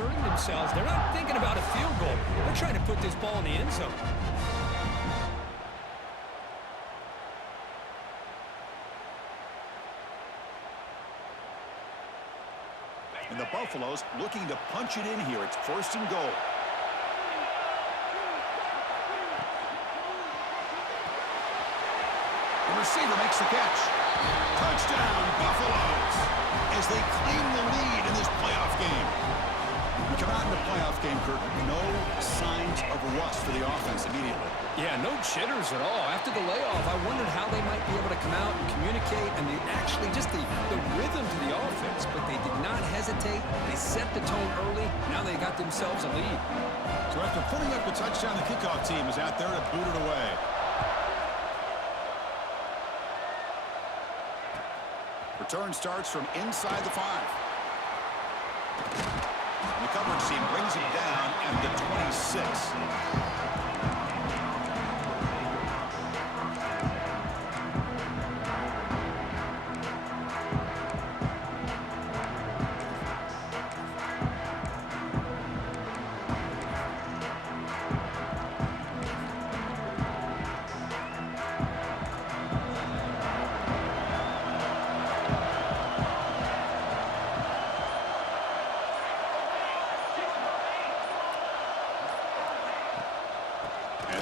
inserting themselves. They're not thinking about a field goal. They're trying to put this ball in the end zone. And the Buffaloes looking to punch it in here. It's 1st and goal. The receiver makes the catch. Touchdown, Buffaloes! As they claim the lead in this playoff game. We come out in the playoff game, Kirk. No signs of rust for the offense immediately. Yeah, no jitters at all. After the layoff, I wondered how they might be able to come out and communicate and actually just the rhythm to the offense. But they did not hesitate. They set the tone early. Now they got themselves a lead. So after putting up a touchdown, the kickoff team is out there to boot it away. Return starts from inside the 5. And the coverage team brings him down at the 26.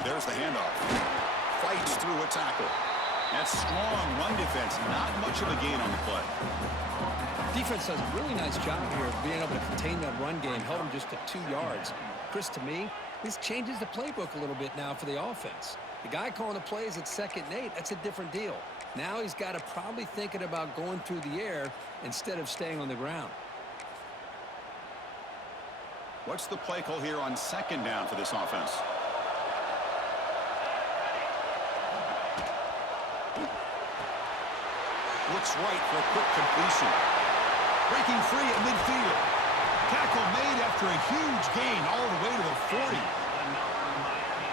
There's the handoff. Fights through a tackle. That's strong run defense. Not much of a gain on the play. Defense does a really nice job here of being able to contain that run game. Held them just to 2 yards. Chris, to me, this changes the playbook a little bit now for the offense. The guy calling the plays at 2nd and 8, that's a different deal. Now he's got to probably thinking about going through the air instead of staying on the ground. What's the play call here on 2nd down for this offense? Looks right for a quick completion. Breaking free at midfield. Tackle made after a huge gain all the way to the 40.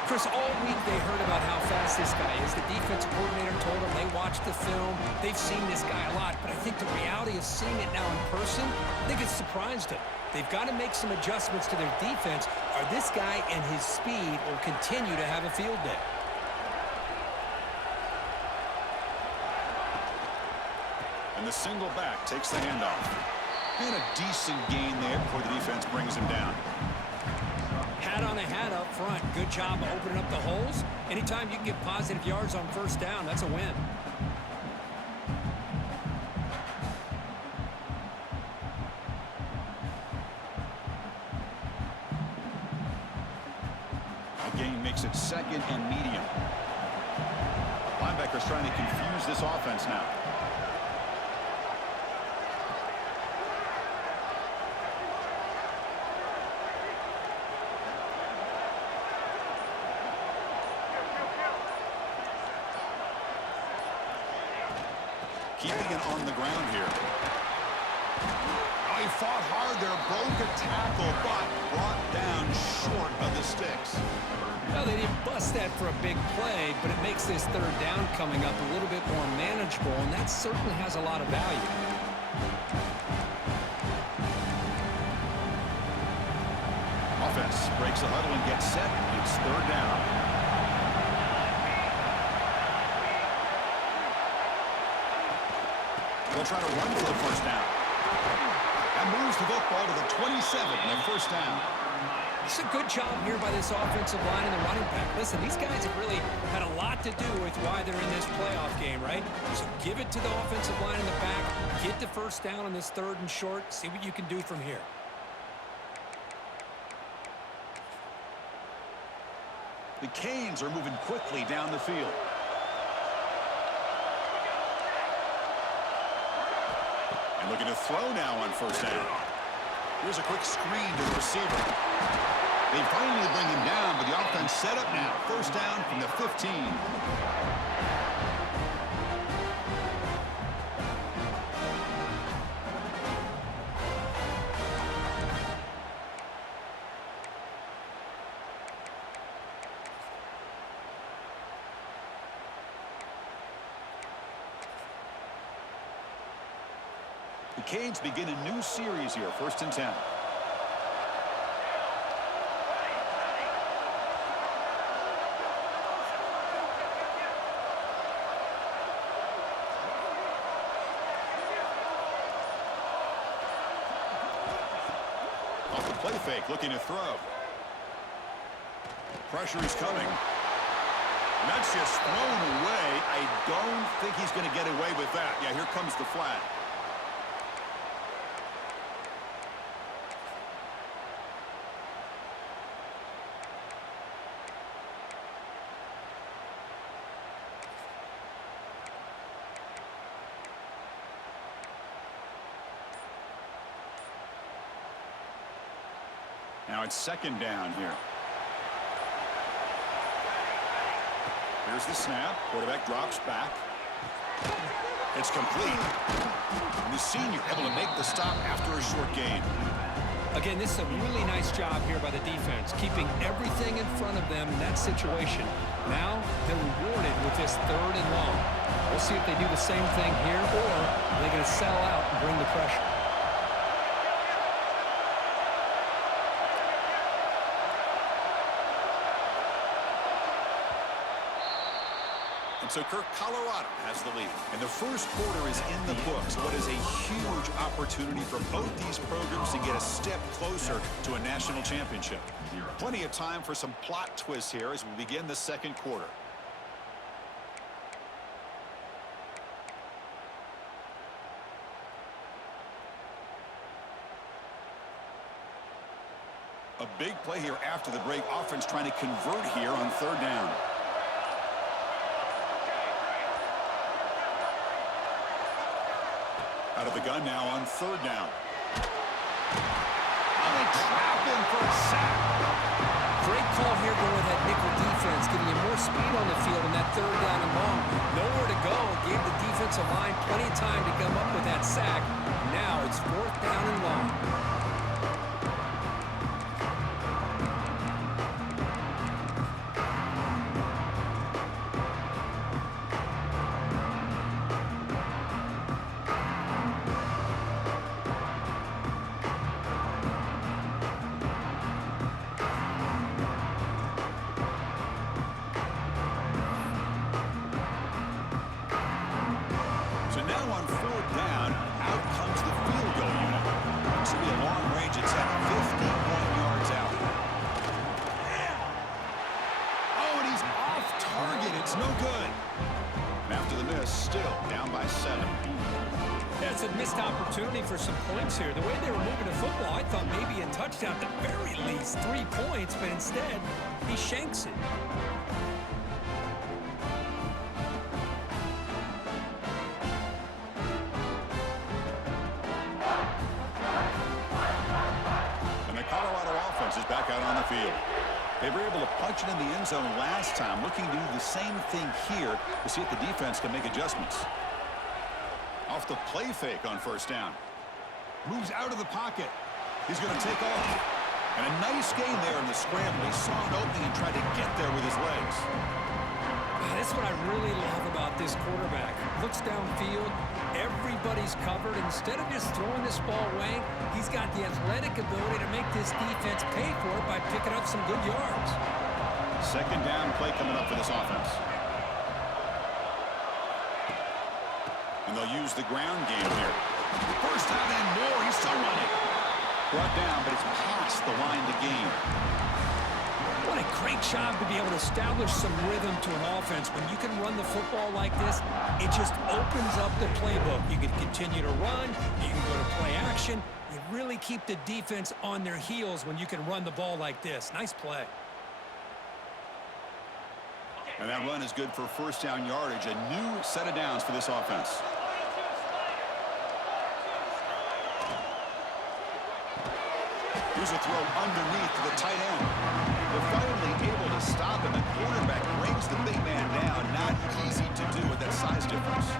Chris, all week they heard about how fast this guy is. The defensive coordinator told them they watched the film. They've seen this guy a lot, but I think the reality of seeing it now in person, I think it's surprised them. They've got to make some adjustments to their defense, or this guy and his speed will continue to have a field day. And the single back takes the handoff. And a decent gain there before the defense brings him down. Hat on a hat up front. Good job of opening up the holes. Anytime you can get positive yards on 1st down, that's a win. A gain makes it 2nd and medium. Linebacker's trying to confuse this offense now. Keeping it on the ground here. Oh, he fought hard there, broke a tackle, but brought down short of the sticks. Well, they didn't bust that for a big play, but it makes this 3rd down coming up a little bit more manageable, and that certainly has a lot of value. Offense breaks the huddle and gets set. It's 3rd down. They'll try to run for the 1st down. And moves the football to the 27 and 1st down. It's a good job here by this offensive line and the running back. Listen, these guys have really had a lot to do with why they're in this playoff game, right? So give it to the offensive line in the back. Get the 1st down on this 3rd and short. See what you can do from here. The Canes are moving quickly down the field. And looking to throw now on 1st down. Here's a quick screen to the receiver. They finally bring him down, but the offense set up now. 1st down from the 15. The Canes begin a new series here, 1st and 10. Off the play fake, looking to throw. Pressure is coming. And that's just thrown away. I don't think he's going to get away with that. Yeah, here comes the flag. Now it's second down here. Here's the snap. Quarterback drops back. It's complete. And the senior able to make the stop after a short gain. Again, this is a really nice job here by the defense, keeping everything in front of them in that situation. Now they're rewarded with this 3rd and long. We'll see if they do the same thing here, or they're going to sell out and bring the pressure. And so, Kirk, Colorado has the lead. And the first quarter is in the books. What is a huge opportunity for both these programs to get a step closer to a national championship. Plenty of time for some plot twists here as we begin the second quarter. A big play here after the break. Offense trying to convert here on 3rd down. Out of the gun now on 3rd down. Oh, they trap him for a sack. Great call here going with that nickel defense, giving you more speed on the field in that 3rd down and long. Nowhere to go. Gave the defensive line plenty of time to come up with that sack. Now it's 4th down and long. No good. And after the miss, still down by 7. Yeah, it's a missed opportunity for some points here. The way they were moving the football, I thought maybe a touchdown, at the very least 3 points, but instead, he shanks it. And the Colorado offense is back out on the field. They were able to punch it in the end zone last time, looking to do the same thing here to see if the defense can make adjustments. Off the play fake on 1st down. Moves out of the pocket. He's going to take off. And a nice gain there in the scramble. He saw an opening and tried to get there with his legs. That's what I really love about this quarterback. Looks downfield. Everybody's covered. Instead of just throwing this ball away, he's got the athletic ability to make this defense pay for it by picking up some good yards. Second down play coming up for this offense. And they'll use the ground game here. First down and more. He's still running. Brought down, but it's past the line to gain. What a great job to be able to establish some rhythm to an offense. When you can run the football like this, it just opens up the playbook. You can continue to run. You can go to play action. You really keep the defense on their heels when you can run the ball like this. Nice play. And that run is good for 1st down yardage. A new set of downs for this offense. Here's a throw underneath to the tight end. They're finally able to stop him. The quarterback brings the big man down. Not easy to do with that size difference.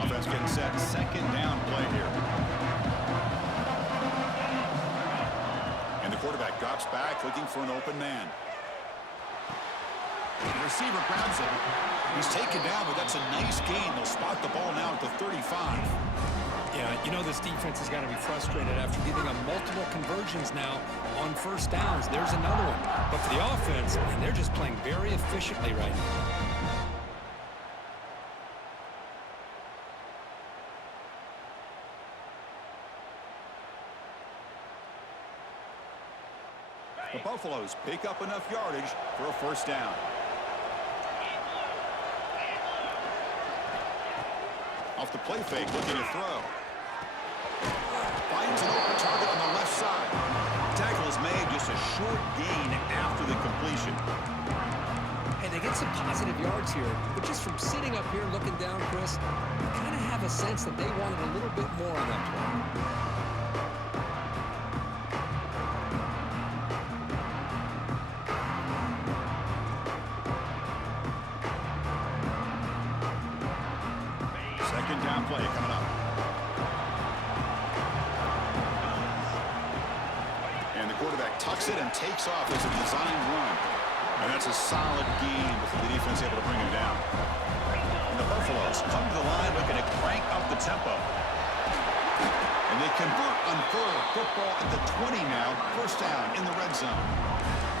Offense getting set. Second down play here. Quarterback drops back, looking for an open man. The receiver grabs it. He's taken down, but that's a nice gain. They'll spot the ball now at the 35. Yeah, you know this defense has got to be frustrated after giving up multiple conversions now on first downs. There's another one. But for the offense, man, they're just playing very efficiently right now. The Buffaloes pick up enough yardage for a first down. Off the play fake, looking to throw. Finds an open target on the left side. Tackle is made, just a short gain after the completion. Hey, they get some positive yards here, but just from sitting up here looking down, Chris, you kind of have a sense that they wanted a little bit more on that play. Second down play coming up. And the quarterback tucks it and takes off as a designed run. And that's a solid gain before the defense able to bring him down. And the Buffaloes come to the line looking to crank up the tempo. And they convert on third. Football at the 20 now. First down in the red zone.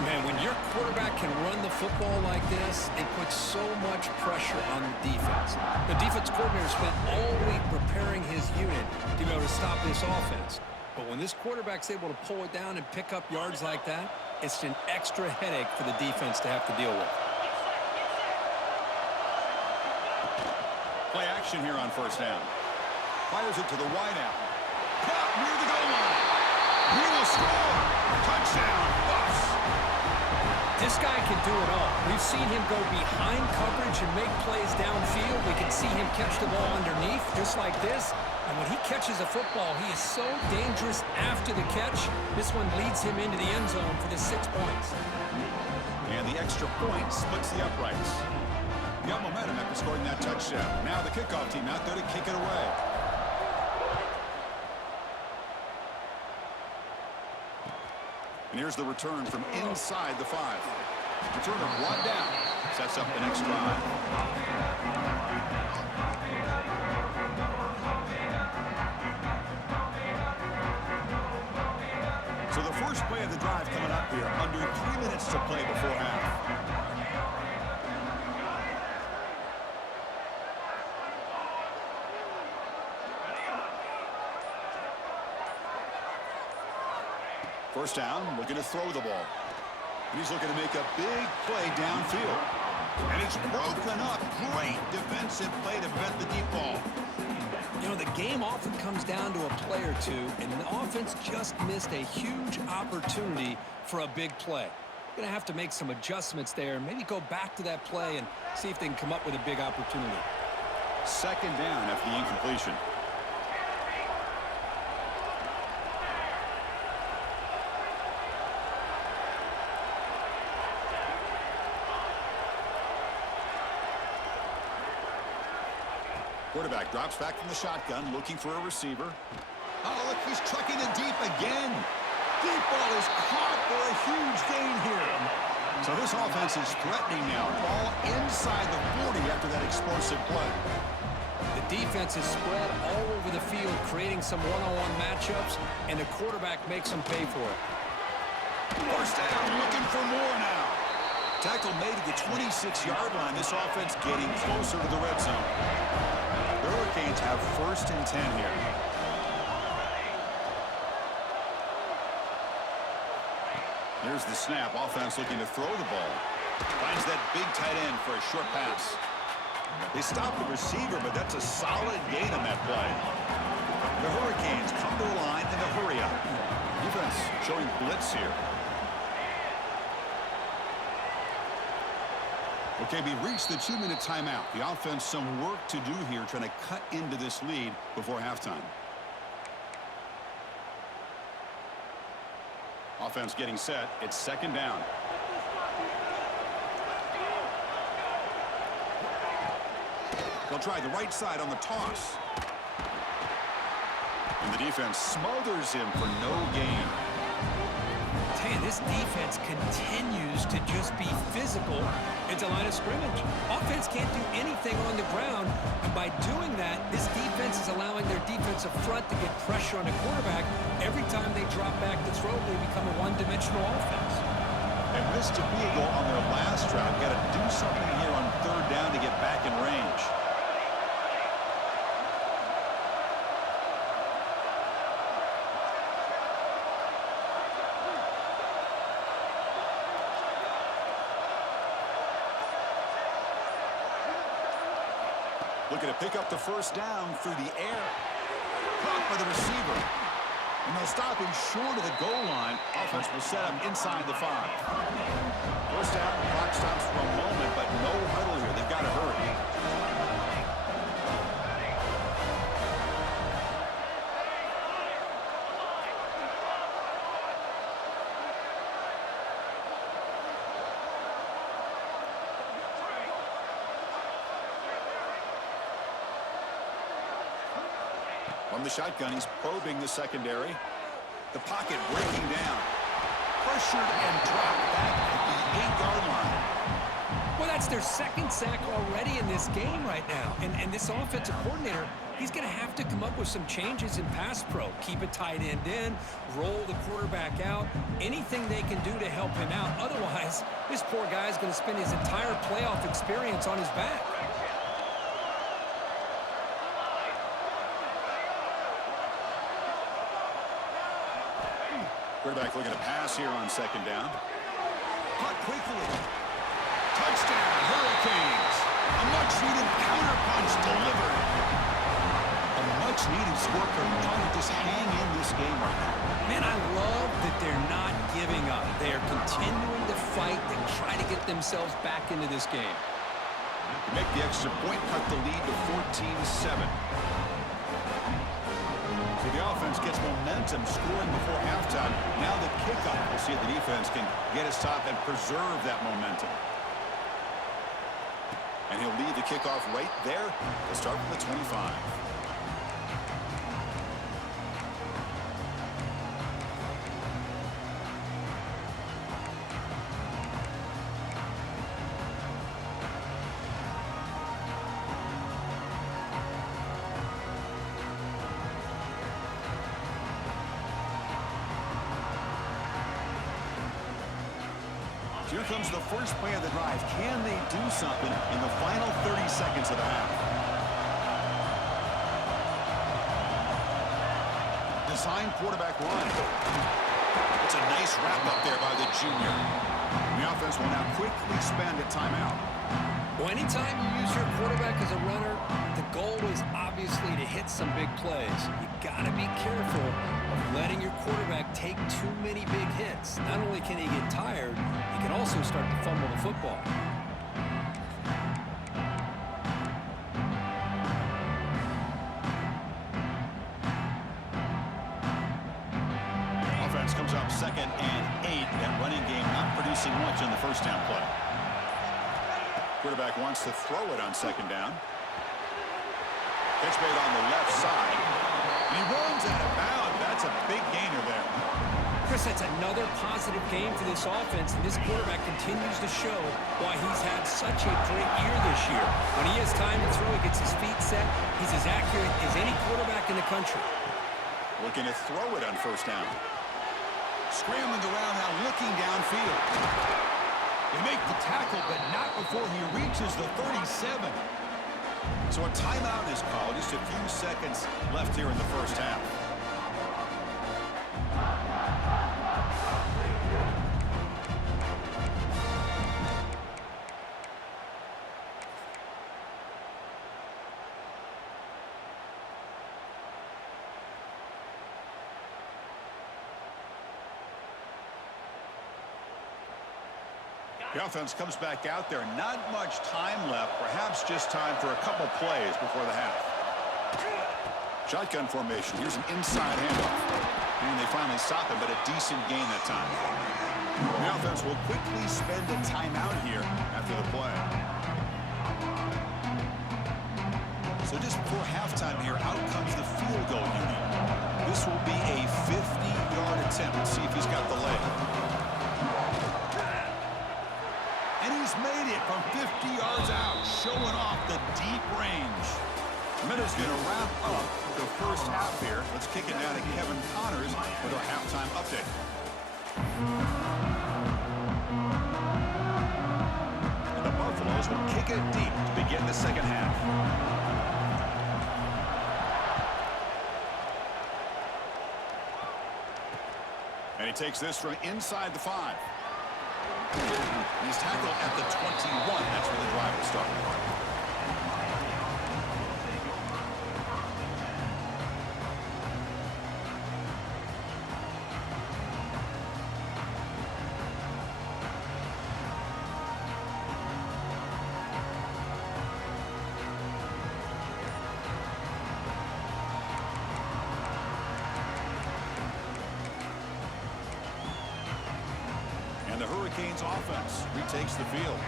Man, when your quarterback can run the football like this, it puts so much pressure on the defense. The defense coordinator spent all week preparing his unit to be able to stop this offense. But when this quarterback's able to pull it down and pick up yards like that, it's an extra headache for the defense to have to deal with. Play action here on first down. Fires it to the wideout. Caught near the goal line. He will score. Touchdown, Buffs. This guy can do it all. We've seen him go behind coverage and make plays downfield. We can see him catch the ball underneath, just like this. And when he catches a football, he is so dangerous after the catch. This one leads him into the end zone for the 6 points. And the extra point splits the uprights. Got momentum after scoring that touchdown. Now the kickoff team out there to kick it away. And here's the return from inside the 5. Returner brought down. Sets up the next drive. So the first play of the drive coming up here. Under 3 minutes to play before half. First down, looking to throw the ball. And he's looking to make a big play downfield. And it's broken up. Great defensive play to prevent the deep ball. You know, the game often comes down to a play or two, and the offense just missed a huge opportunity for a big play. Going to have to make some adjustments there, maybe go back to that play and see if they can come up with a big opportunity. Second down after the incompletion. Quarterback drops back from the shotgun, looking for a receiver. Oh, look, he's trucking it deep again. Deep ball is caught for a huge gain here. So this offense is threatening now. Ball inside the 40 after that explosive play. The defense is spread all over the field, creating some one-on-one matchups, and the quarterback makes them pay for it. First down, looking for more now. Tackle made at the 26-yard line. This offense getting closer to the red zone. The Hurricanes have first and 10 here. Here's the snap. Offense looking to throw the ball. Finds that big tight end for a short pass. They stop the receiver, but that's a solid gain on that play. The Hurricanes come to the line in a hurry up. Defense showing blitz here. Okay, we reached the 2-minute timeout. The offense some work to do here, trying to cut into this lead before halftime. Offense getting set. It's second down. They'll try the right side on the toss. And the defense smothers him for no gain. Man, this defense continues to just be physical into line of scrimmage. Offense can't do anything on the ground, and by doing that, this defense is allowing their defensive front to get pressure on the quarterback. Every time they drop back to throw, they become a one-dimensional offense. They missed a field goal on their last drive. Got to do something here on third down to get back in range. Looking to pick up the first down through the air. Caught by the receiver. And they'll stop him short of the goal line. Offense will set him inside the 5. First down, clock stops for a moment, but no huddle here. They've got to hurry. From the shotgun, he's probing the secondary. The pocket breaking down. Pressured and dropped back at the 8-yard line. Well, that's their second sack already in this game right now. And this offensive coordinator, he's going to have to come up with some changes in pass pro. Keep a tight end in, roll the quarterback out, anything they can do to help him out. Otherwise, this poor guy is going to spend his entire playoff experience on his back. Quarterback looking to pass here on second down. Caught quickly. Touchdown, Hurricanes. A much-needed counterpunch delivered. A much-needed score for them trying to just hang in this game right now. Man, I love that they're not giving up. They are continuing to fight and try to get themselves back into this game. To make the extra point, cut the lead to 14-7. So the offense gets momentum scoring before halftime. Now the kickoff. We'll see if the defense can get his top and preserve that momentum. And he'll lead the kickoff right there to start from the 25. Here comes the first play of the drive. Can they do something in the final 30 seconds of the half? Design quarterback run. It's a nice wrap up there by the junior. The offense will now quickly spend a timeout. Well, anytime you use your quarterback as a runner, the goal is obviously to hit some big plays. You got to be careful of letting your quarterback take too many big hits. Not only can he get tired, he can also start to fumble the football. Offense comes up 2nd and 8. That running game not producing much on the first down play. Quarterback wants to throw it on second down. Catch made on the left side. And he runs out of bounds. That's a big gainer there. Chris, that's another positive game for this offense, and this quarterback continues to show why he's had such a great year this year. When he has time to throw, he gets his feet set. He's as accurate as any quarterback in the country. Looking to throw it on first down. Scrambling around now, looking downfield. They make the tackle, but not before he reaches the 37. So a timeout is called. Just a few seconds left here in the first half. The offense comes back out there. Not much time left. Perhaps just time for a couple plays before the half. Shotgun formation. Here's an inside handoff. And they finally stop him, but a decent gain that time. The offense will quickly spend a timeout here after the play. So just before halftime here, out comes the field goal unit. This will be a 50-yard attempt. Let's see if he's got the leg. And he's made it from 50 yards out, showing off the deep range. Minute's going to wrap up the first half here. Let's kick it now to Kevin Connors with our halftime update. And the Buffaloes will kick it deep to begin the second half. And he takes this from inside the 5. He's tackled at the 21. That's where the drive will start. And the Hurricanes offense retakes the field.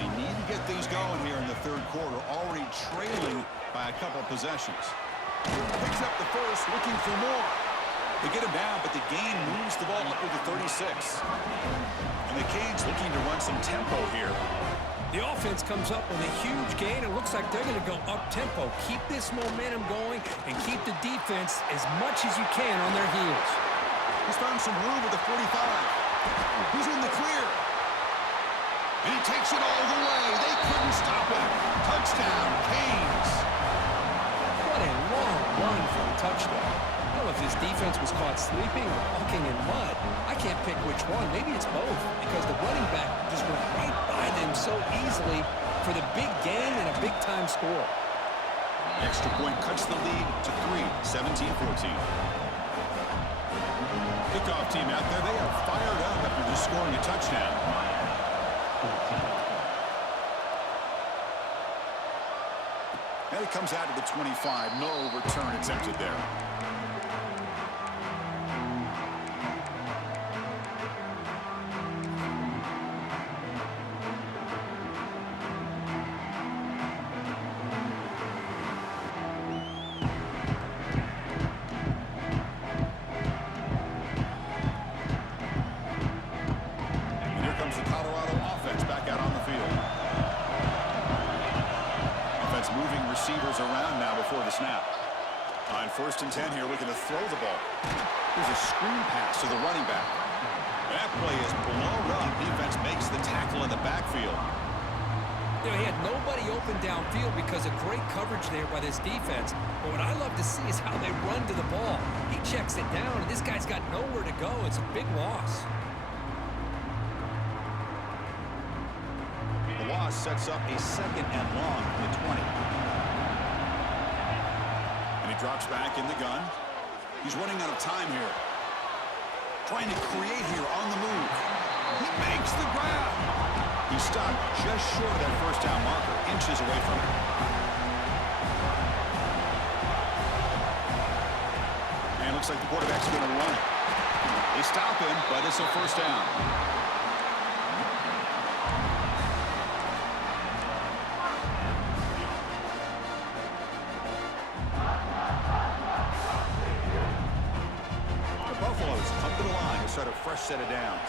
They need to get things going here in the third quarter, already trailing by a couple possessions. Picks up the first, looking for more. They get him down, but the gain moves the ball up to the 36. And the Canes looking to run some tempo here. The offense comes up with a huge gain. It looks like they're going to go up-tempo. Keep this momentum going and keep the defense as much as you can on their heels. He's found some room with the 45. He's in the clear. And he takes it all the way. They couldn't stop him. Touchdown, Canes. What a long run for a touchdown. I don't know if his defense was caught sleeping or walking in mud. I can't pick which one. Maybe it's both, because the running back just went right by them so easily for the big gain and a big-time score. Extra point cuts the lead to 3, 17-14. Kickoff team out there, they are fired up after just scoring a touchdown. And it comes out to the 25. No return attempted there. Receivers around now before the snap. On 1st and 10 here, looking to throw the ball. There's a screen pass to the running back. That play is blown up. Defense makes the tackle in the backfield. You know, he had nobody open downfield because of great coverage there by this defense. But what I love to see is how they run to the ball. He checks it down, and this guy's got nowhere to go. It's a big loss. The loss sets up a 2nd and long from the 20. Drops back in the gun. He's running out of time here. Trying to create here on the move. He makes the grab. He stopped just short of that first down marker, inches away from it. And it looks like the quarterback's going to run it. They stop him, but it's a first down. Start a fresh set of downs.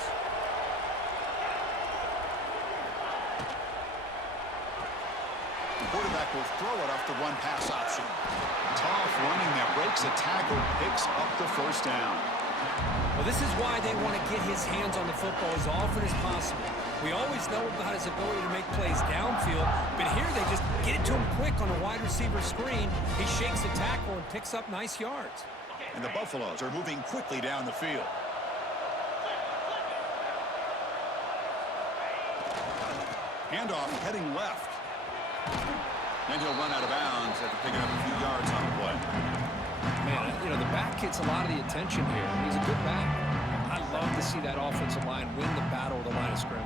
The quarterback will throw it off the run-pass option. Tough running that breaks a tackle, picks up the first down. Well, this is why they want to get his hands on the football as often as possible. We always know about his ability to make plays downfield, but here they just get it to him quick on a wide receiver screen. He shakes the tackle and picks up nice yards. And the Buffaloes are moving quickly down the field. Handoff heading left. And he'll run out of bounds after picking up a few yards on the play. Man, you know, the back gets a lot of the attention here. He's a good back. I love to see that offensive line win the battle of the line of scrimmage.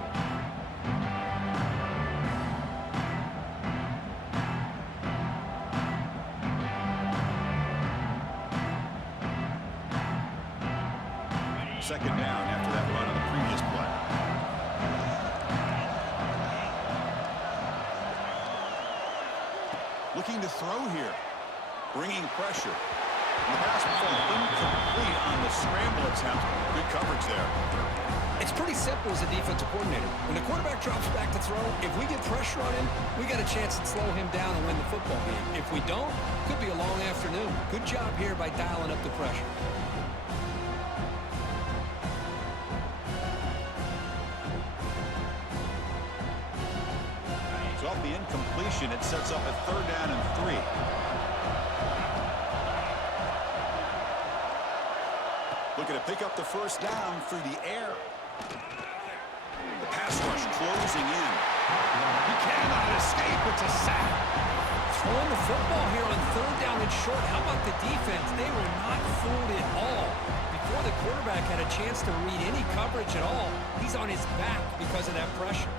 Second down after that run on the previous play. Looking to throw here. Bringing pressure. And the pass ball incomplete on the scramble attempt. coverage there. It's pretty simple as a defensive coordinator. When the quarterback drops back to throw, if we get pressure on him, we got a chance to slow him down and win the football game. If we don't, could be a long afternoon. Good job here by dialing up the pressure. So off the incompletion, it sets up a 3rd down and 3. Looking to pick up the 1st down through the air. The pass rush closing in. He cannot escape. It's a sack. Throwing the football here on 3rd down and short. How about the defense? They were not fooled at all. Before the quarterback had a chance to read any coverage at all, he's on his back because of that pressure.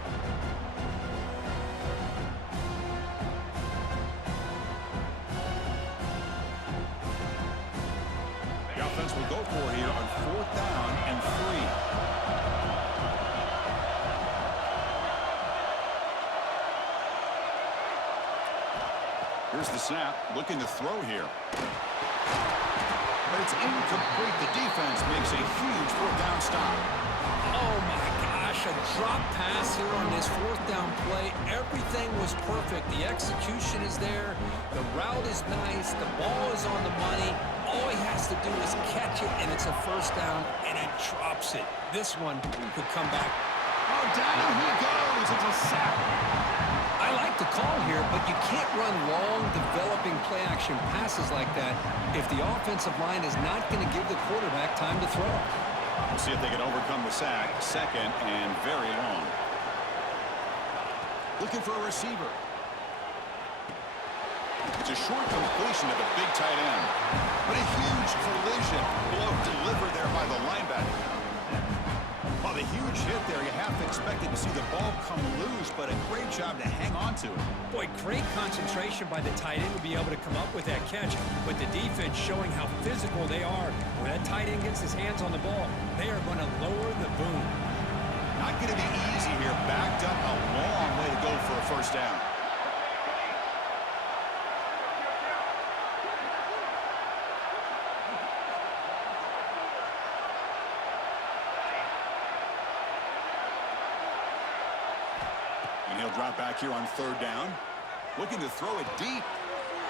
The offense will go for it here on 4th down and 3. Here's the snap, looking to throw here. But it's incomplete. The defense makes a huge 4th down stop. Oh my gosh, a drop pass here on this 4th down play. Everything was perfect. The execution is there. The route is nice. The ball is on the money. All he has to do is catch it, and it's a 1st down, and he drops it. This one could come back. Oh, down he goes. It's a sack. I like the call here, but you can't run long, developing play-action passes like that if the offensive line is not going to give the quarterback time to throw. We'll see if they can overcome the sack. 2nd and very long. Looking for a receiver. It's a short completion to the big tight end. But a huge collision. Blow delivered there by the linebacker. Well, the huge hit there, you half expected to see the ball come loose, but a great job to hang on to it. Boy, great concentration by the tight end to be able to come up with that catch, but the defense showing how physical they are. When that tight end gets his hands on the ball, they are going to lower the boom. Not going to be easy here. Backed up a long way to go for a 1st down. And he'll drop back here on 3rd down. Looking to throw it deep.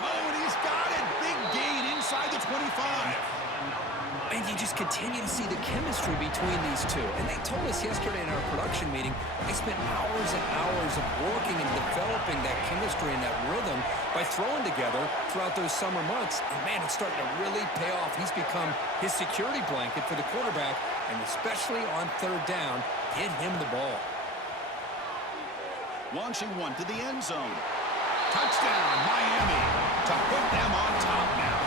Oh, and he's got it. Big gain inside the 25. And you just continue to see the chemistry between these two. And they told us yesterday in our production meeting, they spent hours and hours of working and developing that chemistry and that rhythm by throwing together throughout those summer months. And man, it's starting to really pay off. He's become his security blanket for the quarterback, and especially on 3rd down, get him the ball. Launching one to the end zone. Touchdown, Miami, to put them on top now.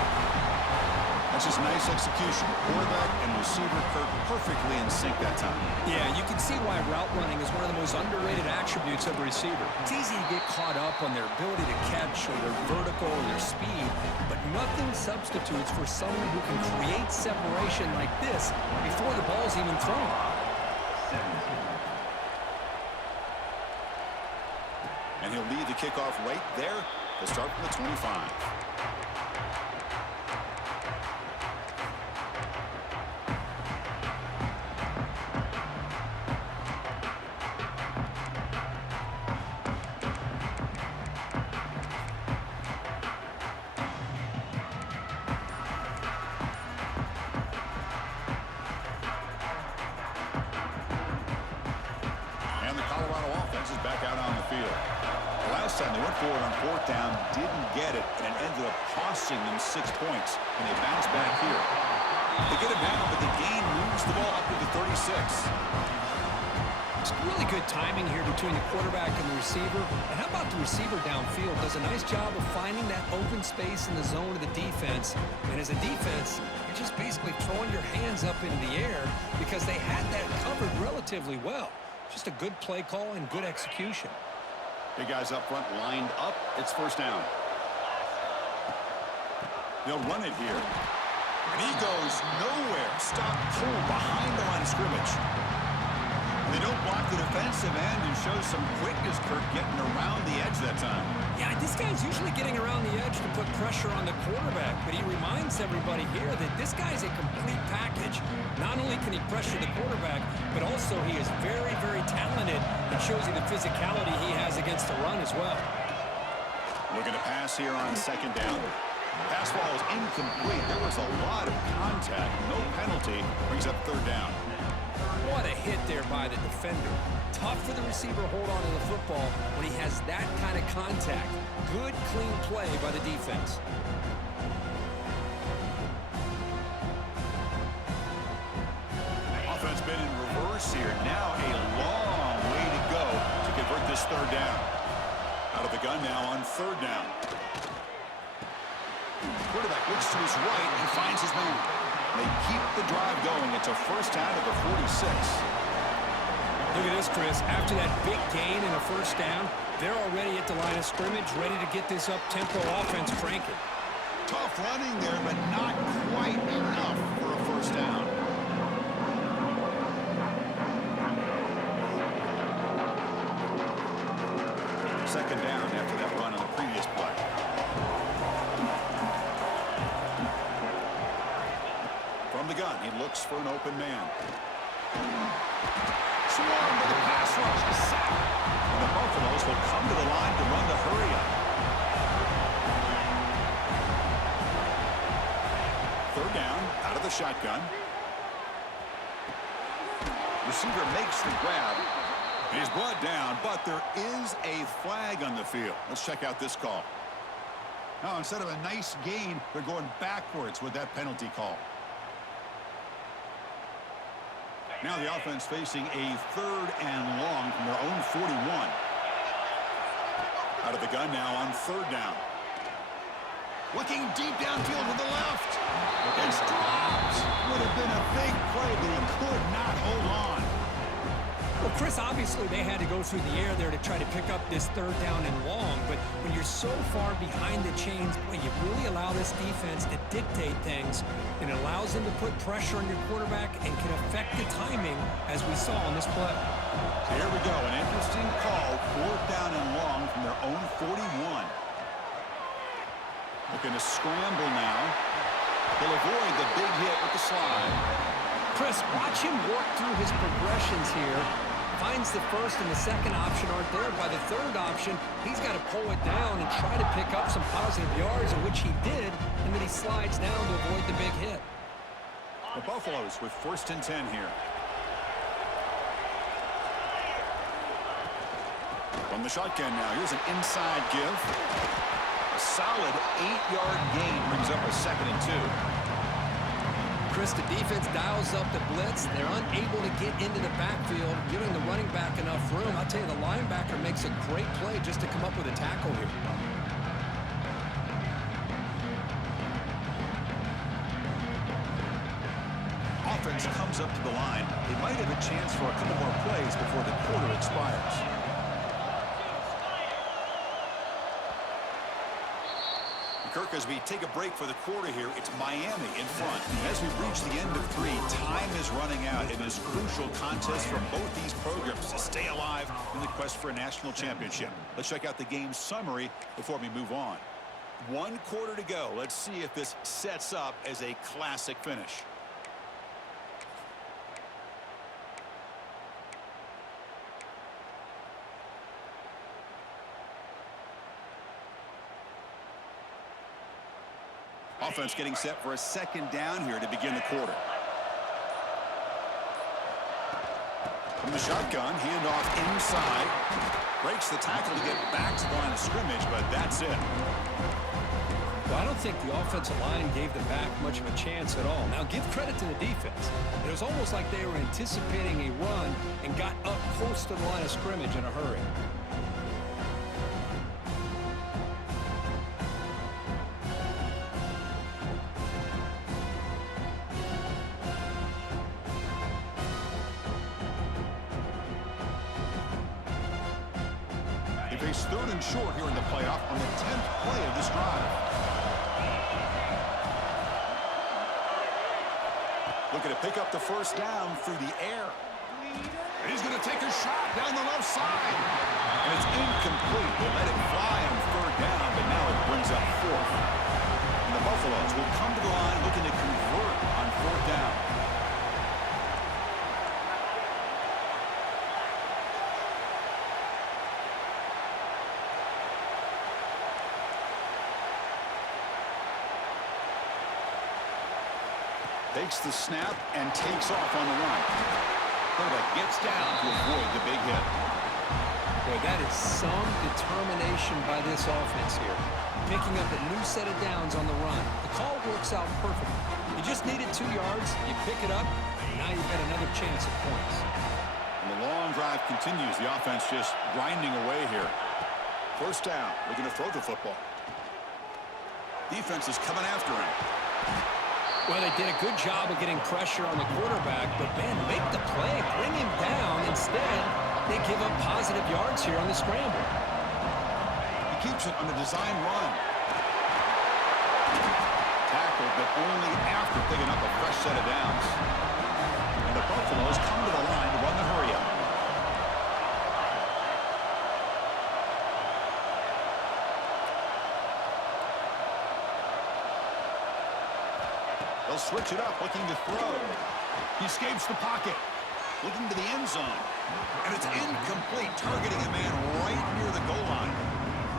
That's just nice execution. Quarterback and receiver Kirk perfectly in sync that time. Yeah, you can see why route running is one of the most underrated attributes of a receiver. It's easy to get caught up on their ability to catch or their vertical or their speed, but nothing substitutes for someone who can create separation like this before the ball's even thrown. And he'll lead the kickoff right there to start from the 25. And the Colorado offense is back out on the field. Last time they went for it on 4th down, didn't get it, and it ended up costing them 6 points. And they bounce back here. They get it down, but the gain moves the ball up to the 36. It's really good timing here between the quarterback and the receiver. And how about the receiver downfield? Does a nice job of finding that open space in the zone of the defense. And as a defense, you're just basically throwing your hands up into the air because they had that covered relatively well. Just a good play call and good execution. Big guys up front lined up. It's 1st down. They'll run it here. And he goes nowhere. Stop pulled behind the line of scrimmage. They don't block the defensive end and show some quickness, Kirk, getting around the edge that time. Yeah, this guy's usually getting around the edge to put pressure on the quarterback, but he reminds everybody here that this guy's a complete package. Not only can can he pressure the quarterback, but also he is very, very talented and shows you the physicality he has against the run as well. Looking to pass here on second down. Pass ball is incomplete. There was a lot of contact. No penalty. Brings up third down. What a hit there by the defender. Tough for the receiver to hold on to the football when he has that kind of contact. Good, clean play by the defense. Offense been in reverse here. Now a long way to go to convert this third down. Out of the gun now on third down. Quarterback looks to his right and finds his man. They keep the drive going. It's a first down to the 46. Look at this, Chris. After that big gain and a first down, they're already at the line of scrimmage, ready to get this up-tempo offense cranking. Tough running there, but not quite enough for a first down. Second down after that run on the previous play. From the gun, he looks for an open man. Swarmed with a pass rush. Sacked. And the Buffaloes will come to the line to run the hurry up. Third down, out of the shotgun. Receiver makes the grab. He's brought down, but there is a flag on the field. Let's check out this call. Now, instead of a nice gain, they're going backwards with that penalty call. Now the offense facing a third and long from their own 41. Out of the gun now on third down. Looking deep downfield to the left. It's dropped. Would have been a big play, but he could not hold on. Well, Chris, obviously they had to go through the air there to try to pick up this third down and long, but when you're so far behind the chains, boy, you really allow this defense to dictate things, and it allows them to put pressure on your quarterback and can affect the timing, as we saw on this play. So here we go, an interesting call, fourth down and long from their own 41. Looking to scramble now. He'll avoid the big hit with the slide. Chris, watch him work through his progressions here. Finds the first and the second option aren't there. By the third option, he's got to pull it down and try to pick up some positive yards, in which he did, and then he slides down to avoid the big hit. The Buffaloes with first and 10 here. From the shotgun now, here's an inside give. A solid 8-yard gain brings up a second and 2. Chris, the defense dials up the blitz. They're unable to get into the backfield, giving the running back enough room. I'll tell you, the linebacker makes a great play just to come up with a tackle here. Offense comes up to the line. They might have a chance for a couple more plays before the quarter expires. Kirk, as we take a break for the quarter here, it's Miami in front. As we reach the end of 3, time is running out. It is crucial contest for both these programs to stay alive in the quest for a national championship. Let's check out the game summary before we move on. 1 quarter to go. Let's see if this sets up as a classic finish. Offense getting set for a second down here to begin the quarter. From the shotgun, handoff inside. Breaks the tackle to get back to the line of scrimmage, but that's it. Well, I don't think the offensive line gave the back much of a chance at all. Now, give credit to the defense. It was almost like they were anticipating a run and got up close to the line of scrimmage in a hurry. It's third and short here in the playoff on the 10th play of this drive. Looking to pick up the first down through the air. And he's going to take a shot down the left side. And it's incomplete. They let it fly on third down, but now it brings up fourth. And the Buffaloes will come to the line looking to convert on fourth down. Takes the snap and takes off on the run. Quarterback gets down to avoid the big hit. Boy, that is some determination by this offense here. Picking up a new set of downs on the run. The call works out perfectly. You just needed 2 yards, you pick it up, and now you've got another chance at points. And the long drive continues. The offense just grinding away here. First down, looking to throw the football. Defense is coming after him. Well, they did a good job of getting pressure on the quarterback, but, man, make the play, bring him down. Instead, they give up positive yards here on the scramble. He keeps it on the design run. Tackled, but only after picking up a fresh set of downs. And the Buffaloes come to the line to run the hurry-up. They'll switch it up, looking to throw. He escapes the pocket, looking to the end zone. And it's incomplete, targeting a man right near the goal line.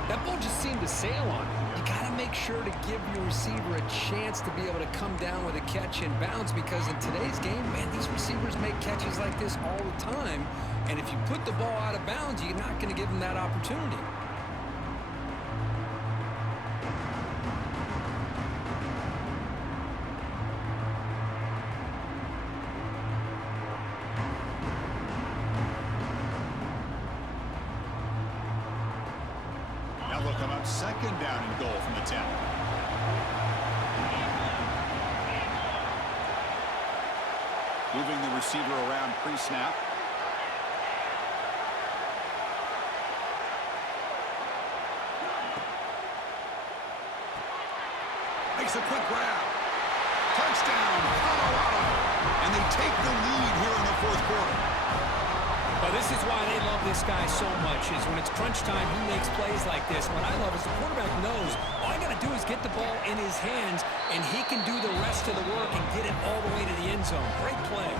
That ball just seemed to sail on him. You got to make sure to give your receiver a chance to be able to come down with a catch in bounds, because in today's game, man, these receivers make catches like this all the time. And if you put the ball out of bounds, you're not going to give them that opportunity. They'll come up second down and goal from the 10. Moving the receiver around pre-snap. Makes a quick grab. Touchdown, Colorado. And they take the lead here in the fourth quarter. Well, this is why they love this guy so much, is when it's crunch time, he makes plays like this. What I love is the quarterback knows all I got to do is get the ball in his hands, and he can do the rest of the work and get it all the way to the end zone. Great play.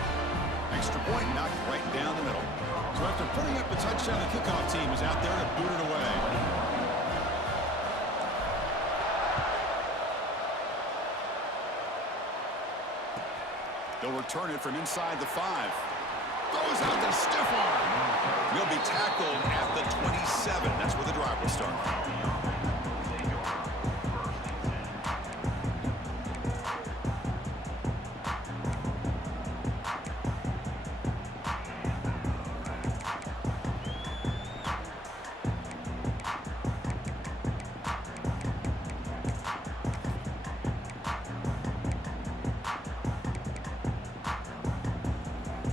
Extra point knocked right down the middle. So after putting up the touchdown, the kickoff team is out there to boot it away. They'll return it from inside the 5. Throws out the stiff arm. Will be tackled at the 27. That's where the drive will start.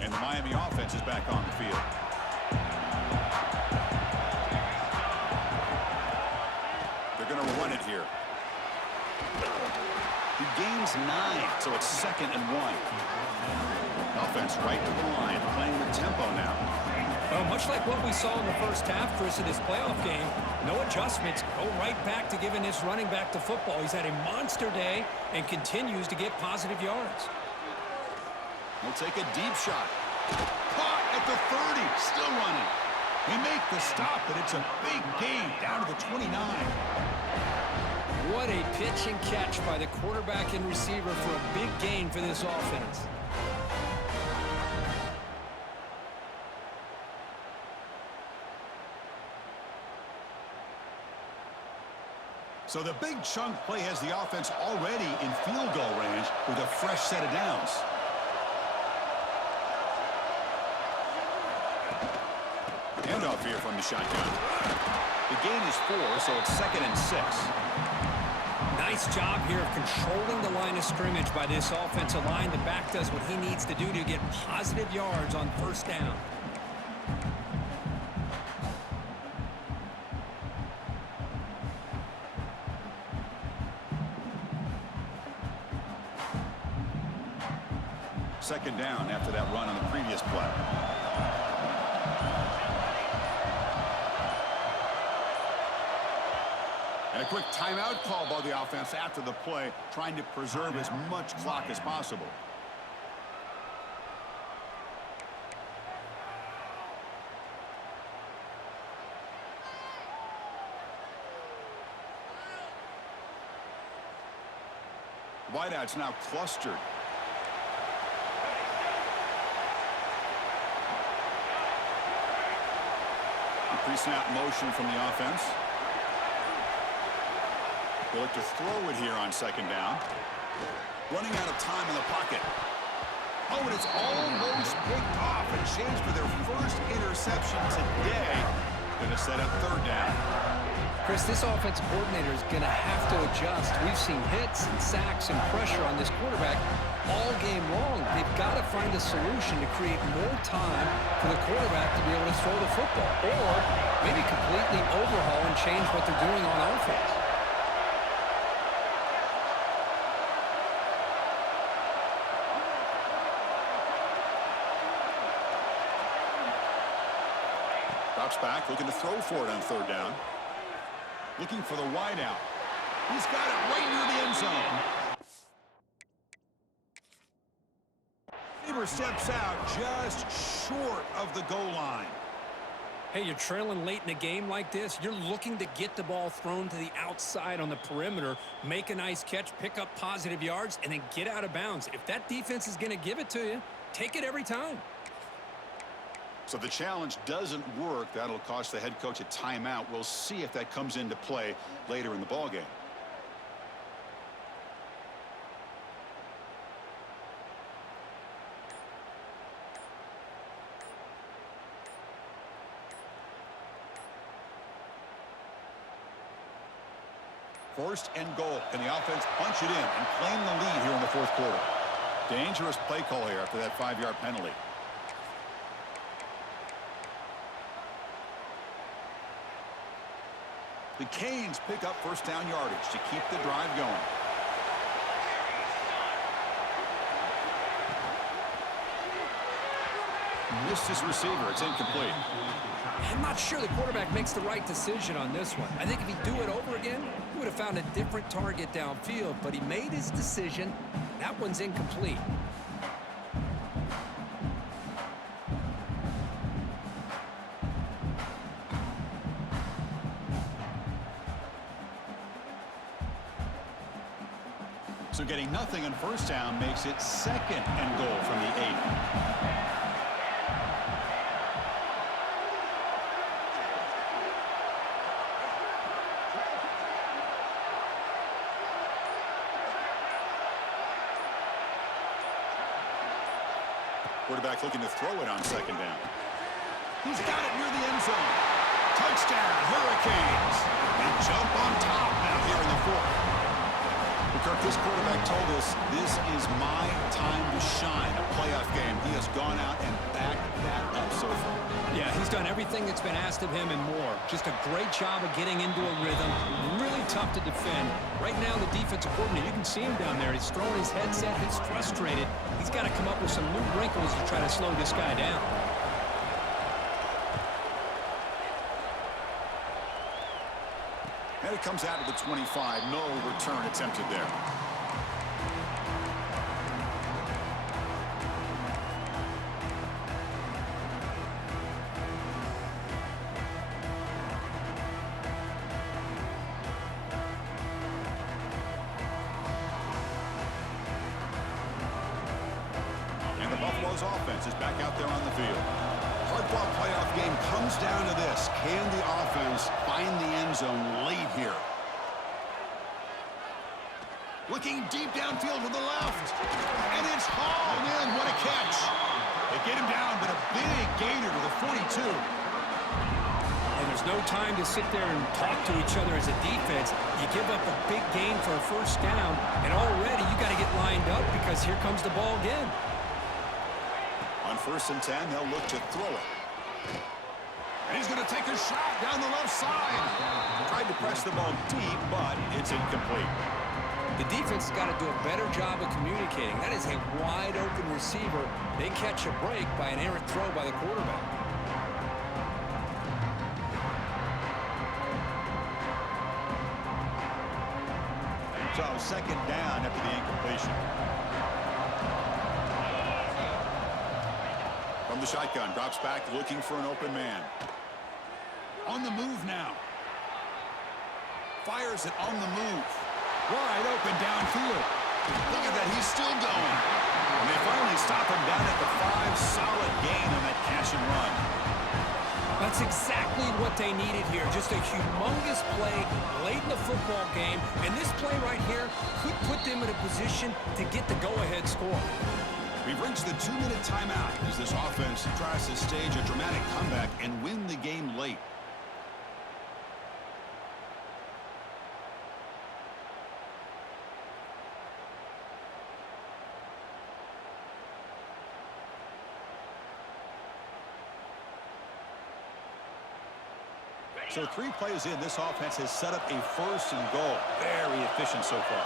And the Miami offense is back on the field. They're going to run it here. He gains 9, so it's 2nd and 1. Offense right to the line, playing the tempo now. Well, much like what we saw in the first half, Chris, of this playoff game, no adjustments. Go right back to giving this running back the football. He's had a monster day and continues to get positive yards. He'll take a deep shot. Caught at the 30, still running. They make the stop, but it's a big gain down to the 29. What a pitch and catch by the quarterback and receiver for a big gain for this offense. So the big chunk play has the offense already in field goal range with a fresh set of downs. Handoff here from the shotgun. The gain is 4, so it's 2nd and 6. Nice job here of controlling the line of scrimmage by this offensive line. The back does what he needs to do to get positive yards on first down. Second down after that run on the previous play. And a quick timeout call by the offense after the play, trying to preserve as much clock as possible. Wideouts now clustered. Pre-snap motion from the offense. They look to throw it here on second down. Running out of time in the pocket. Oh, and it's almost picked off. A chance for their first interception today. Going to set up third down. Chris, this offensive coordinator is going to have to adjust. We've seen hits and sacks and pressure on this quarterback all game long. They've got to find a solution to create more time for the quarterback to be able to throw the football, or maybe completely overhaul and change what they're doing on offense. Drops back, looking to throw for it on third down. Looking for the wide out. He's got it right near the end zone. Receiver steps out just short of the goal line. Hey, you're trailing late in a game like this. You're looking to get the ball thrown to the outside on the perimeter, make a nice catch, pick up positive yards, and then get out of bounds. If that defense is going to give it to you, take it every time. So the challenge doesn't work. That'll cost the head coach a timeout. We'll see if that comes into play later in the ballgame. First and goal. Can the offense punch it in and claim the lead here in the fourth quarter? Dangerous play call here after that 5-yard penalty. The Canes pick up first down yardage to keep the drive going. Missed his receiver. It's incomplete. I'm not sure the quarterback makes the right decision on this one. I think if he'd do it over again, he would have found a different target downfield, but he made his decision. That one's incomplete. So getting nothing on first down makes it second and goal from the 8. Quarterback looking to throw it on second down. He's got it near the end zone. Touchdown, Hurricanes. They jump on top now here in the fourth. Kirk, this quarterback told us this is my time to shine, a playoff game. He has gone out and backed that up so far. Yeah, he's done everything that's been asked of him and more. Just a great job of getting into a rhythm. Really tough to defend. Right now, the defensive coordinator, you can see him down there. He's throwing his headset. He's frustrated. He's got to come up with some new wrinkles to try to slow this guy down. And it comes out of the 25. No return attempted there. And the Buffalo's offense is back out there on the field. Hard-fought playoff game comes down to this. Can the offense find the end zone late here? Looking deep downfield to the left. And it's hauled in. What a catch. They get him down, but a big gainer to the 42. And there's no time to sit there and talk to each other as a defense. You give up a big gain for a first down, and already you got to get lined up because here comes the ball again. On 1st and 10, they'll look to throw it. And he's going to take a shot down the left side. Tried to press the ball deep, but it's incomplete. The defense has got to do a better job of communicating. That is a wide-open receiver. They catch a break by an errant throw by the quarterback. So second down after the incompletion. From the shotgun, drops back, looking for an open man. On the move now. Fires it on the move. Wide open downfield. Look at that, he's still going. And they finally stop him down at the 5. Solid gain on that catch and run. That's It's exactly what they needed here. Just a humongous play late in the football game. And this play right here could put them in a position to get the go-ahead score. We've reached the 2-minute timeout as this offense tries to stage a dramatic comeback and win the game late. So 3 plays in, this offense has set up a 1st and goal. Very efficient so far.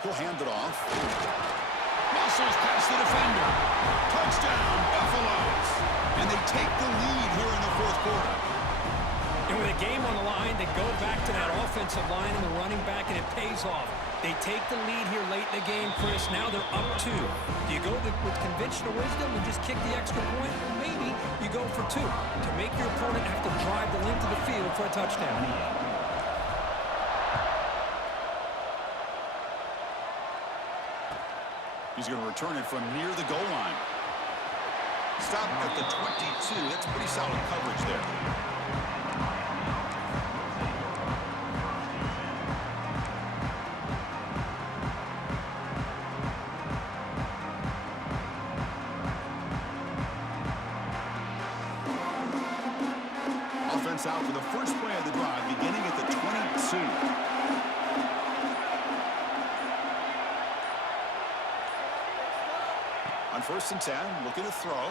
He'll hand it off. Muscles past the defender. Touchdown, Buffaloes. And they take the lead here in the 4th quarter. And with a game on the line, they go back to that offensive line and the running back, and it pays off. They take the lead here late in the game, Chris. Now they're up 2. Do you go with conventional wisdom and just kick the extra point? Or maybe you go for 2 to make your opponent have to drive the length of the field for a touchdown. He's going to return it from near the goal line. Stop at the 22. That's pretty solid coverage there. Offense out for the first play of the drive, beginning at the 22. On 1st and 10, looking to throw.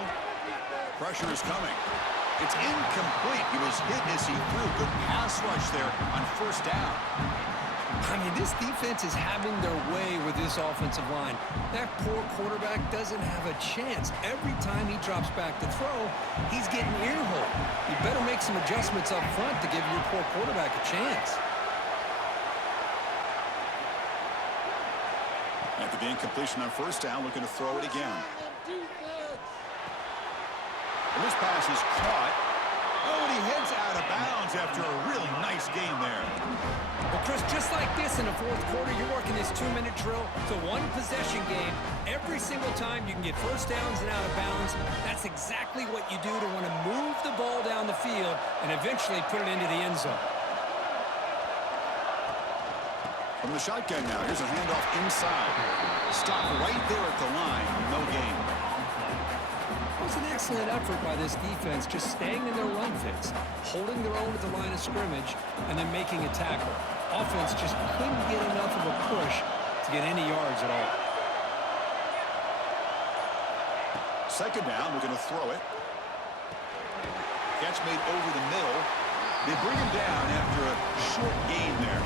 Pressure is coming. It's incomplete. He was hit as he threw. Good pass rush there on 1st down. I mean, this defense is having their way with this offensive line. That poor quarterback doesn't have a chance. Every time he drops back to throw, he's getting ear-hole. You better make some adjustments up front to give your poor quarterback a chance. After the incompletion on 1st down, looking to throw it again. And this pass is caught. Oh, and he heads out of bounds after a really nice game there. Well, Chris, just like this in the 4th quarter, you're working this 2-minute drill. It's a one-possession game. Every single time you can get 1st downs and out of bounds, that's exactly what you do to want to move the ball down the field and eventually put it into the end zone. From the shotgun now, here's a handoff inside. Stop right there at the line. No gain. It was an excellent effort by this defense, just staying in their run fits, holding their own at the line of scrimmage, and then making a tackle. Offense just couldn't get enough of a push to get any yards at all. 2nd down, we're going to throw it. Catch made over the middle. They bring him down after a short gain there.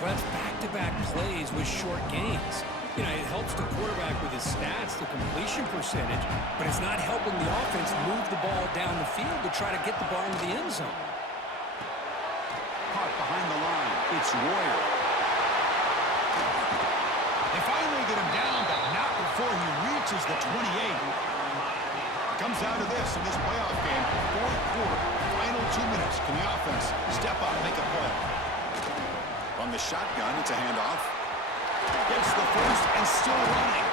But that's back-to-back plays with short gains. You know, it helps the quarterback with his stats, the completion percentage, but it's not helping the offense move the ball down the field to try to get the ball into the end zone. Caught behind the line. It's Royer. They finally get him down, but not before he reaches the 28. It comes down to this in this playoff game. 4th quarter, final 2 minutes. Can the offense step up, make a play? On the shotgun, it's a handoff. Gets the 1st and still running.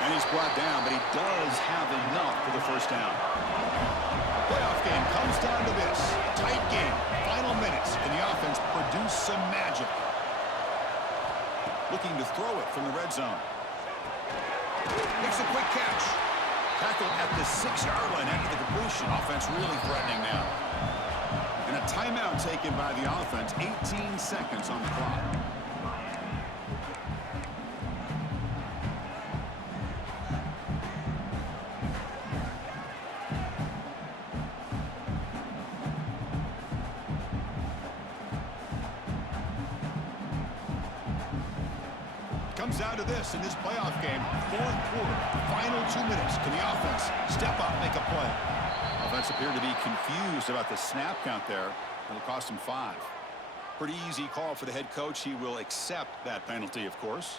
And he's brought down, but he does have enough for the 1st down. The playoff game comes down to this. Tight game. Final minutes. Can the offense produce some magic? Looking to throw it from the red zone. Makes a quick catch. Tackled at the 6-yard line after the completion. Offense really threatening now. And a timeout taken by the offense. 18 seconds on the clock. Comes down to this in this playoff game. 4th quarter, final 2 minutes. Can the offense step up, make a play? Offense appeared to be confused about the snap count there. It'll cost him 5. Pretty easy call for the head coach. He will accept that penalty, of course.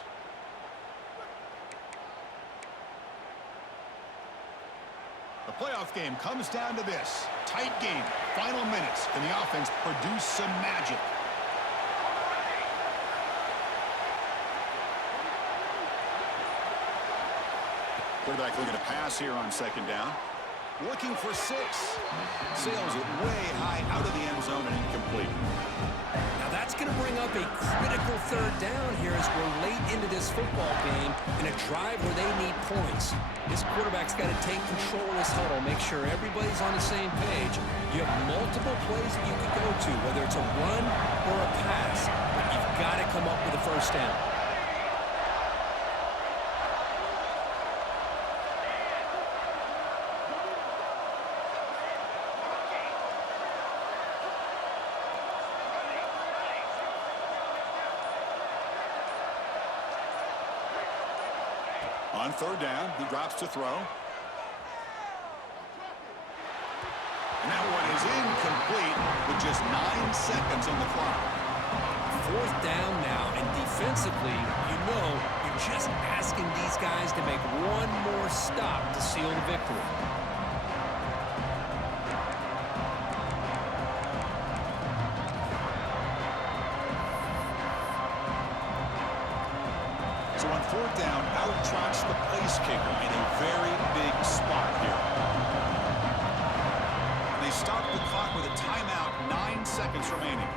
The playoff game comes down to this. Tight game. Final minutes. Can the offense produce some magic? Quarterback looking to pass here on second down. Looking for 6. Sails it way high out of the end zone and incomplete. Now that's going to bring up a critical third down here as we're late into this football game in a drive where they need points. This quarterback's got to take control of this huddle, make sure everybody's on the same page. You have multiple plays that you can go to, whether it's a run or a pass, but you've got to come up with a first down. On third down, he drops to throw. And that one is incomplete with just 9 seconds on the clock. Fourth down now, and defensively, you're just asking these guys to make one more stop to seal the victory. So on fourth down, out trots the place kicker in a very big spot here. And they stop the clock with a timeout, 9 seconds remaining.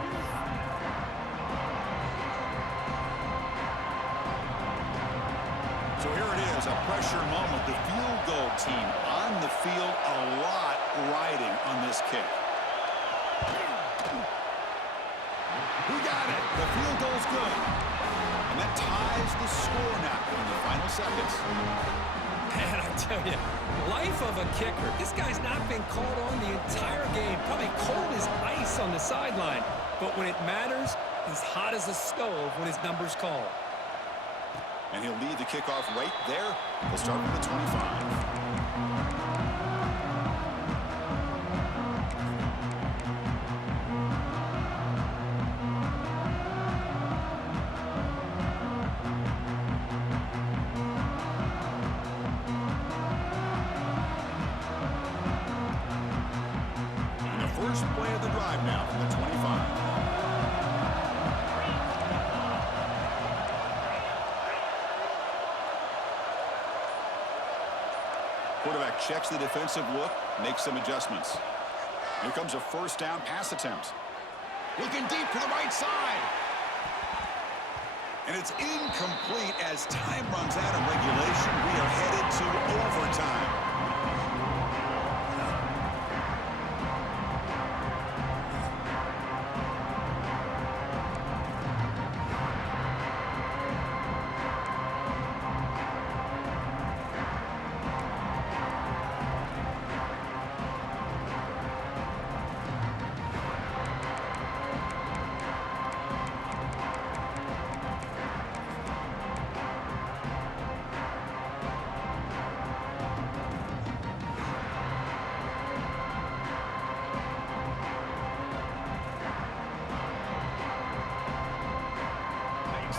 So here it is, a pressure moment. The field goal team on the field, a lot riding on this kick. Who got it? The field goal's good. And that ties the score now in the final seconds. Man, I tell you, life of a kicker. This guy's not been called on the entire game. Probably cold as ice on the sideline. But when it matters, he's hot as a stove when his number's called. And he'll lead the kickoff right there. He'll start with the 25. First play of the drive now from the 25. Quarterback checks the defensive look, makes some adjustments. Here comes a first down pass attempt. Looking deep to the right side. And it's incomplete as time runs out of regulation. We are headed to overtime.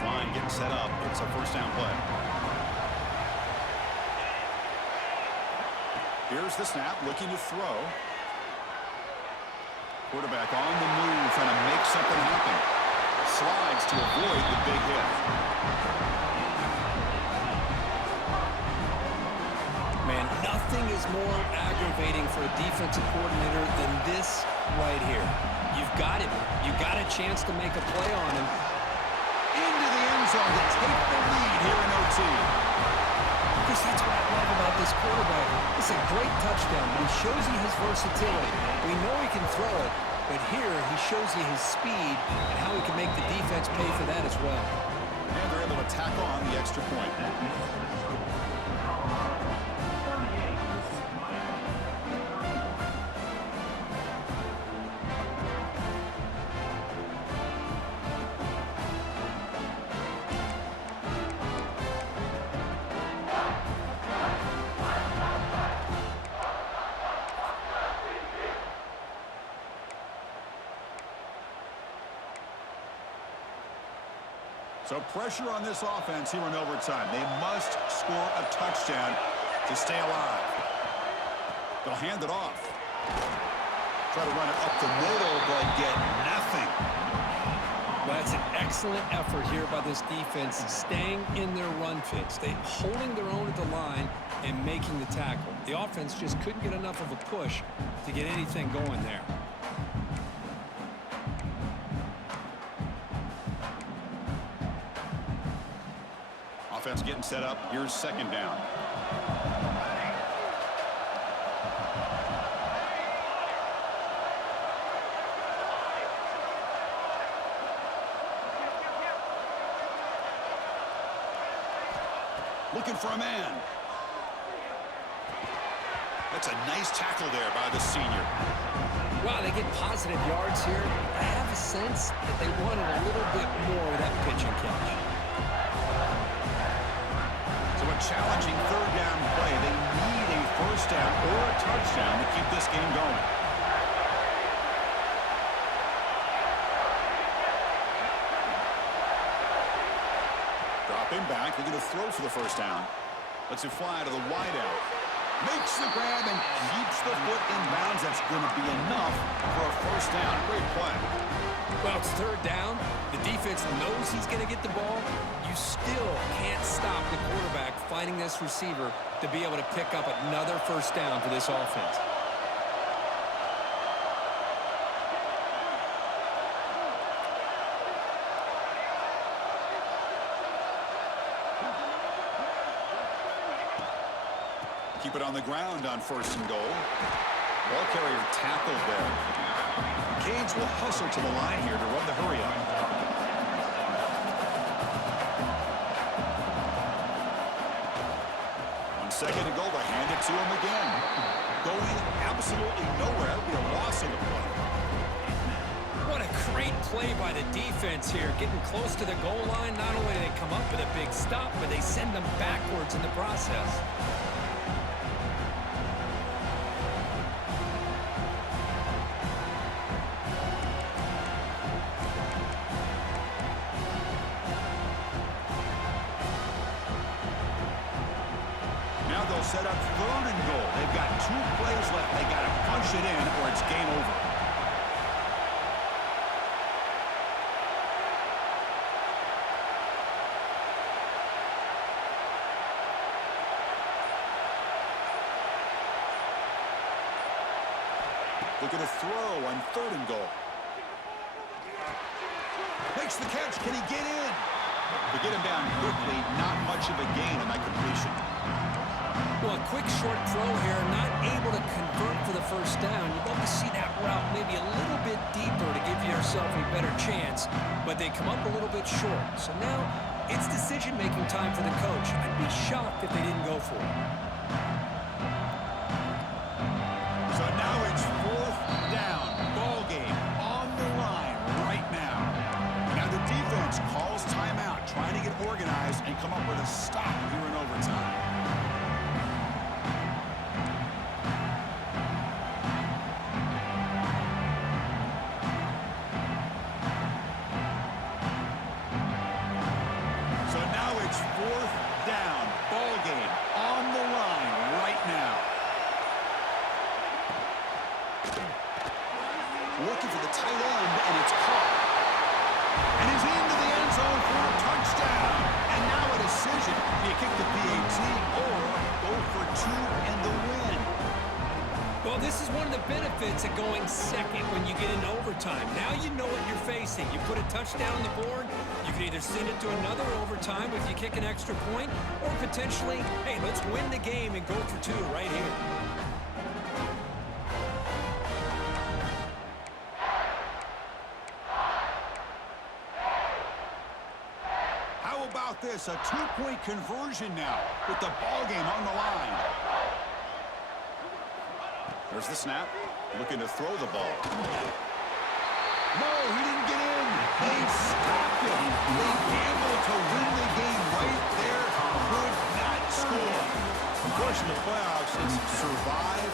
Line getting set up. It's a first down play. Here's the snap, looking to throw. Quarterback on the move, trying to make something happen. Slides to avoid the big hit. Man, nothing is more aggravating for a defensive coordinator than this right here. You've got it. You've got a chance to make a play on him. Into the end zone to take the lead here in OT. Because that's what I love about this quarterback. It's a great touchdown, but he shows you his versatility. We know he can throw it, but here he shows you his speed and how he can make the defense pay for that as well. And they're able to tack on the extra point. So pressure on this offense here in overtime. They must score a touchdown to stay alive. They'll hand it off. Try to run it up the middle, but get nothing. Well, that's an excellent effort here by this defense, staying in their run fits. They holding their own at the line and making the tackle. The offense just couldn't get enough of a push to get anything going there. Offense getting set up. Here's second down. Looking for a man. That's a nice tackle there by the senior. Wow, they get positive yards here. I have a sense that they wanted a little bit more of that pitch and catch. So a challenging third down play. They need a first down or a touchdown to keep this game going. Dropping back, they're going to throw for the first down. Let's it fly to the wideout. Makes the grab and keeps the foot in bounds. That's going to be enough for a first down. Great play. Well, it's third down. The defense knows he's going to get the ball. You still can't stop the quarterback finding this receiver to be able to pick up another first down for this offense. Keep it on the ground on first and goal. Ball carrier tackled there. Canes will hustle to the line here to run the hurry up. 1 second to go. They hand it to him again. Going absolutely nowhere. That would be a loss of the play. What a great play by the defense here. Getting close to the goal line. Not only do they come up with a big stop, but they send them backwards in the process. Set up third and goal. They've got 2 plays left. They got to punch it in or it's game over. Looking to throw on third and goal. Makes the catch. Can he get in? To get him down quickly, not much of a gain on that completion. Well, a quick short throw here, not able to convert for the first down. You'd love to see that route maybe a little bit deeper to give yourself a better chance, but they come up a little bit short. So now it's decision-making time for the coach. I'd be shocked if they didn't go for it. So now it's fourth down. Ball game on the line right now. Now the defense calls timeout, trying to get organized and come up with a stop here in overtime. Looking for the tight end, and it's caught. And he's into the end zone for a touchdown. And now a decision. Do you kick the PAT or go for 2 and the win? Well, this is one of the benefits of going second when you get into overtime. Now you know what you're facing. You put a touchdown on the board, you can either send it to another overtime if you kick an extra point, or potentially, hey, let's win the game and go for 2 right here. About this, a 2-point conversion now with the ball game on the line. There's the snap, looking to throw the ball. No, he didn't get in. They stopped him. They gambled to win the game right there. Could not score. Of course, in the playoffs, it's survive